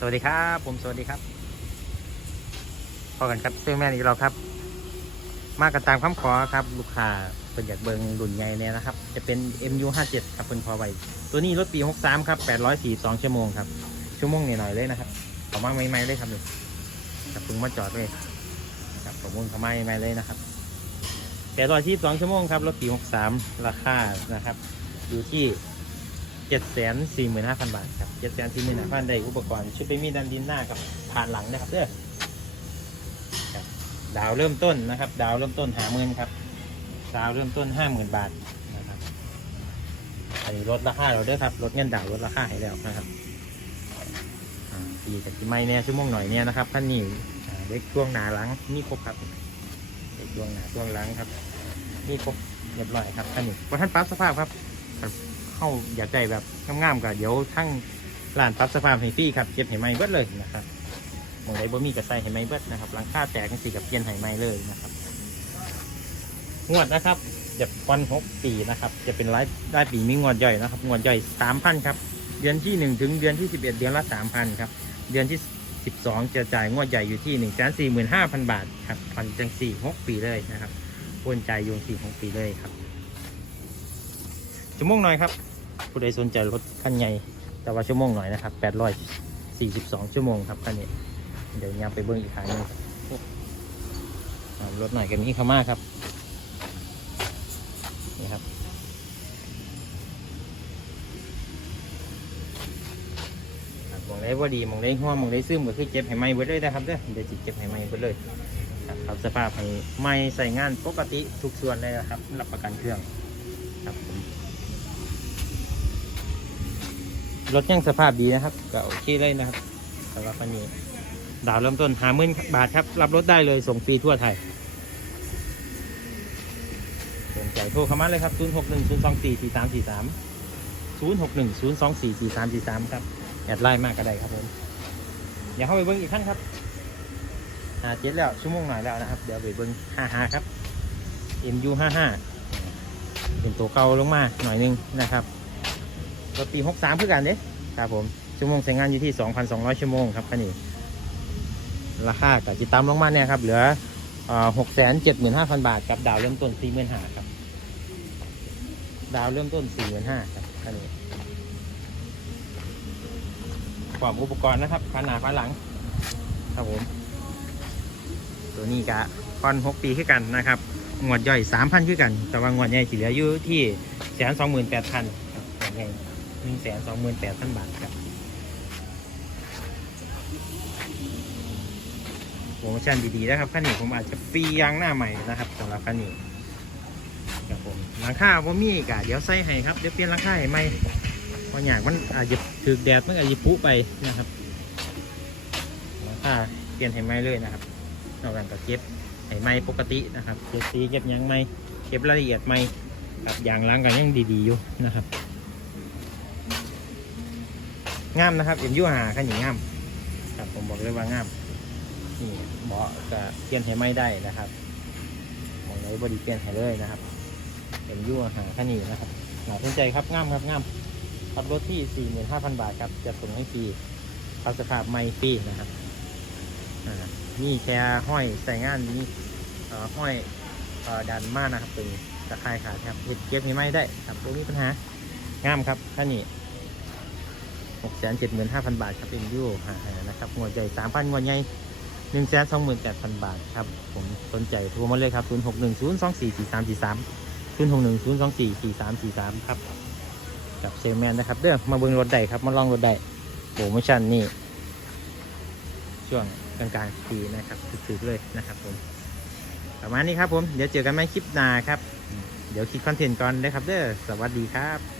สวัสดีครับ ผมสวัสดีครับพอกันครับเสื้อแม่นี้เราครับ มากันตามคำขอครับ ลูกค้าเป็นอยากเบิงรุ่นใหญ่เนี่ยนะครับ จะเป็น MU 5 7 ครับเป็นพอไว้ตัวนี้รถปี 63 ครับ842ชั่วโมงครับ ชั่วโมงหน่อยๆเลยนะครับขอมาใหม่ๆเลยครับนี่ครับพิ่งมาจอดเลยครับผมมุ่งขามาใหม่ๆเลยนะครับ842ชั่วโมงครับรถปี 63 ราคานะครับ อยู่ที่ เจ็ดแสนสี่หมื่นห้าพันบาทครับเจ็ดแสนสี่หมื่นห้าพันได้อุปกรณ์ชุดไปมีดันดินหน้ากับผ่านหลังนะครับเด้อครับดาวเริ่มต้นนะครับ ดาวเริ่มต้นหาหมื่นครับ ดาวเริ่มต้นห้าหมื่นบาทนะครับอันนี้ลดราคาเราเด้อครับลดเงินดาวลดราคาให้แล้วนะครับปีกับที่ไม่เนี่ยชั่วโมงหน่อยเนี่ยนะครับท่านนี่เล็กช่วงหนาหลังนี่ครบครับเล็กช่วงหนาช่วงหลังครับนี่ครบเรียบร้อยครับท่านนี่พอท่านปั๊บสภาพครับ เข้าอยากได้แบบงามๆก็เดี๋ยวทั้งร้านปรับสภาพให้ฟรีครับเก็บให้ไหมเบิดเลยนะครับหมองใดบ่มีกระใส่ให้ไหมเบิดนะครับหลังคาแตกกันสิกับเปลี่ยนให้ไหมเลยนะครับ งวดนะครับจะปอนหกปีนะครับ จะเป็นรายรายปีมีงวดย่อยนะครับ งวดย่อยสามพันครับ เดือนที่หนึ่งถึงเดือนที่สิบเอ็ดเดือนละสามพันครับ เดือนที่สิบสองจะจ่ายงวดใหญ่อยู่ที่หนึ่งแสนสี่หมื่นห้าพันบาทครับผ่อนจังสี่หกปีเลยนะครับโอนจ่ายอยู่สี่หกปีเลยครับ ชั่วโมงหน่อยครับ ผู้ใดสนใจรถคันใหญ่แต่ว่าชั่วโมงหน่อยนะครับ842 ชั่วโมงครับคันนี้ เดี๋ยวยามไปเบิ้งอีกครั้งหนึงอ่ารถหน่อยกันนี้ขามาครับนี่ครับมองได้ว่าดีมองได้ห้วมองได้ซึมก็คือเจ็บให้ไหมเบิดเลยนะครับเด้อเดี๋ยวจิเจ็บให้ไหมเบิดเลยครับสภาพให้ไม่ใส่งานปกติทุกส่วนเลยนะครับ รับประกันเครื่องครับผม รถยังสภาพดีนะครับก็โอเคเลยนะครับสำหรับคันนี้ดาวเริ่มต้นหาหมื่นบาทครับ รับรถได้เลยส่งฟรีทั่วไทยสนใจโทรเข้ามาเลยครับ 0 6 1 0 2 4 4 3 4 3 0 6 1 0 2 4 4 3 4 3 ครับ แอดไลน์มากก็ได้ครับผมอย่าเข้าไปเบิ้งอีกขั้นครับหาเจ็ดแล้วชั่วโมงหน่อยแล้วนะครับ เดี๋ยวไปเบิ้งห้าห้าครับ MU ห้าห้าเป็นตัวเก่าลงมาหน่อยนึงนะครับ รถปีหกสามเพื่อกันเด้ครับผมชั่วโมงใช้งานอยู่ที่2,200ชั่วโมงครับคันนี้ราคากับจิตตามลงมาเนี่ยครับเหลือหกแสนเจ็ดหมื่นห้าพันบาทกับดาวเริ่มต้นสี่หมื่นห้าครับ ดาวเริ่มต้นสี่หมื่นห้าครับคันนี้พร้อมอุปกรณ์นะครับขาหน้าขาหลัง ครับผม ตัวนี้กะก่อนหกปีขึ้นกันนะครับงวดย่อยสามพันขึ้นกัน แต่ว่างวดใหญ่สิเหลืออยู่ที่แสนสองหมื่นแปดพันครับงวดใหญ่ นึ่งแสนสองหมื่นแปดพันบาทครับโปรโมชั่นดีๆนะครับคันนี้ผมอาจจะฟรียางหน้าใหม่นะครับสำหรับคันนี้ครับผมหลังคาว่ามีกะเดี๋ยวใส่ให้ครับเดี๋ยวเปลี่ยนหลังคาให้ใหม่เพราะอย่างมันอาจจะถือแดดมันอาจจะพุไปนะครับหลังคาเปลี่ยนให้ใหม่เลยนะครับนอกจากก็เก็บให้ใหม่ปกตินะครับเก็บสีเก็บยังใหม่เก็บรายละเอียดใหม่กับยางล้างกันยังดีๆอยู่นะครับ งามนะครับเอ็นยูหาขันอย่างงามครับผมบอกเลยว่างามนี่เบาะก็เปลี่ยนให้ไม่ได้นะครับมองเลยบอดีเปลี่ยนให้เลยนะครับเอ็นยูหาขันนี้นะครับน่าสนใจครับงามครับงามขับรถที่ 45,000 บาทครับจะส่งให้ฟรีขับสภาพไม่ฟรีนะครับอ่านี่แค่ห้อยใส่งานนี้ห้อยอดันมากนะครับเป็นตะไคร่ขาดครับเก็บเก็บไม่ได้ครับตัวนี้ปัญหางามครับขันนี้หกแสน เจ็ดหมื่นห้าพันบาทครับเอ็นยูหานะครับงวดใหญ่สามพันงวดใหญ่หนึ่งแสนสองหมื่นแปดพันบาทครับ ผมสนใจโทรมาเลยครับศูนย์หกหนึ่งศูนย์สองสี่สี่สามสี่สามศูนย์หกหนึ่งศูนย์สองสี่สี่สามสี่สามครับ กับเซลแมนนะครับเด้อมาเบิ่งรถได้ครับ มาลองรถได้โปรโมชั่นนี่ ช่วงกลางๆปีนะครับถึกๆเลยนะครับผม ประมาณนี้ครับผม เดี๋ยวเจอกันใหม่คลิปหน้าครับ เดี๋ยวคิดคอนเทนต์ก่อนนะครับเด้อสวัสดีครับ